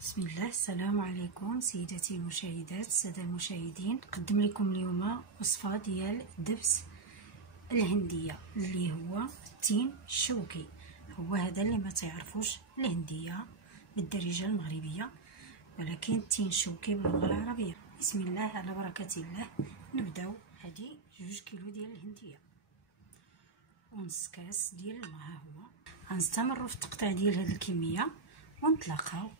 بسم الله. السلام عليكم سيداتي المشاهدات، الساده المشاهدين. نقدم لكم اليوم وصفه ديال الدبس الهنديه اللي هو التين الشوكي. هو هذا اللي ما تعرفوش الهنديه بالدارجه المغربيه، ولكن التين الشوكي باللغه العربيه. بسم الله على بركه الله. نبداو. هذه 2 كيلو ديال الهنديه ونص كاس ديال الماء. ها هو. غنستمروا في التقطيع ديال هذه الكميه ونتلاقاو.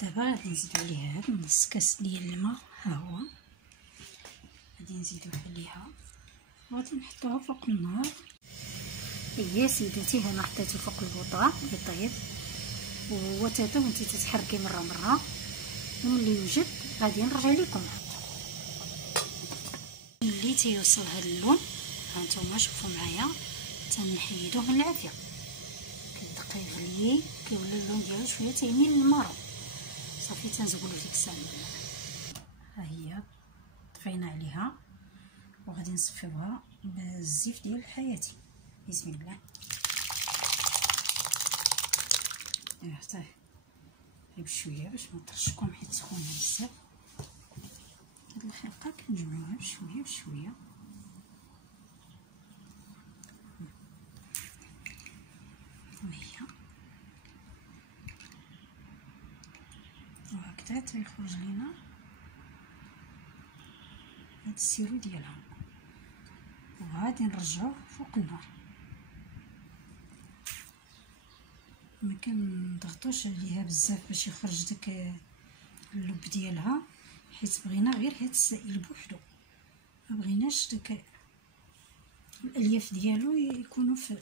دابا غادي نزيدو عليها هاد نص كاس ديال الماء. ها هو غادي نزيدو عليها وغادي نحطوها فوق النار. هي سيداتي هنا حطيتو فوق البوطه يطيب وهو تيطيب وانتي تتحركي مره وملي يوجد غادي نرجع لكم. ملي تيوصل هاد اللون هانتوما شوفوا معايا تنحيدوه من العافيه. كيبقى يغلي كيولي اللون ديالو شويه تيميل للمارون. صافي تنزولو ديك الساعه. ها هي طفينا عليها وغادي نصفيوها بالزيت ديال حياتي. بسم الله. حتى غير بشويه باش ما ترشكم حيت سخونه بزاف. هاد الخلطه كنجمعوها بشويه بشويه. وهي وهكذا تيخرج لينا هاد السيرو ديالها وغادي نرجعوه فوق النار. ما كنضغطوش عليها بزاف باش يخرج داك اللب ديالها، حيت بغينا غير هاد السائل بوحدو، ما بغيناش داك الالياف ديالو يكونوا في.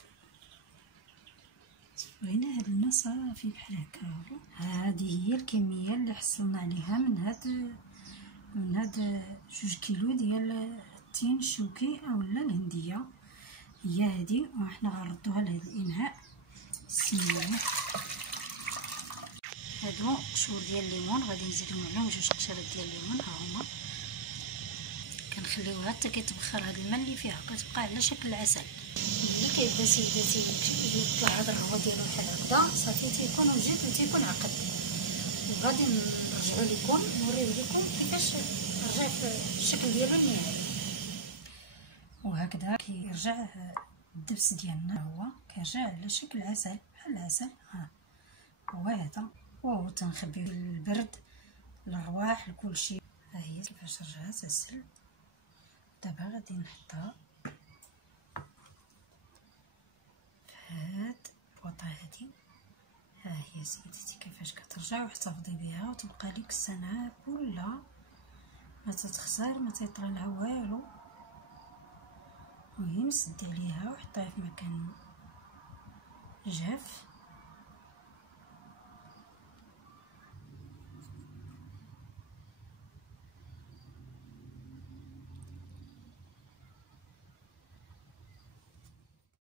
بغينا هاد الماء صافي بحال هكا. هذه هي الكميه اللي حصلنا عليها من هاد 2 كيلو ديال التين الشوكي اولا الهنديه. هي هذه وحنا غنردوها لهاد الاناء. بسم الله. هادو قشور ديال الليمون غادي نزيدو عليهم 2 قشرات ديال الليمون. ها هما كنخليوها حتى كيتبخر هاد الماء اللي فيها، كتبقى على شكل العسل. ملي كيبدا سيداتي يطلع هاد الرغوه ديالو بحال هكذا صافي تيكون وجد وتيكون عقد. وغادي نرجعو لكم نوريو لكم كيفاش رجع في الشكل ديالو النهائي. وهكذا كيرجع الدبس ديالنا، هو كيرجع على شكل عسل بحال العسل. ها هو هذا، وهو تنخبيو البرد الرواح لكلشي. ها هي كيفاش رجعت عسل. دابا غادي نحطها هاد البوطه هادي. ها هي سيدتي كيفاش كترجع، واحتفظي بها وتبقى ليك السنه كلها ما تتخسر ما تيطرى لها والو. المهم سدي عليها وحطيها في مكان جاف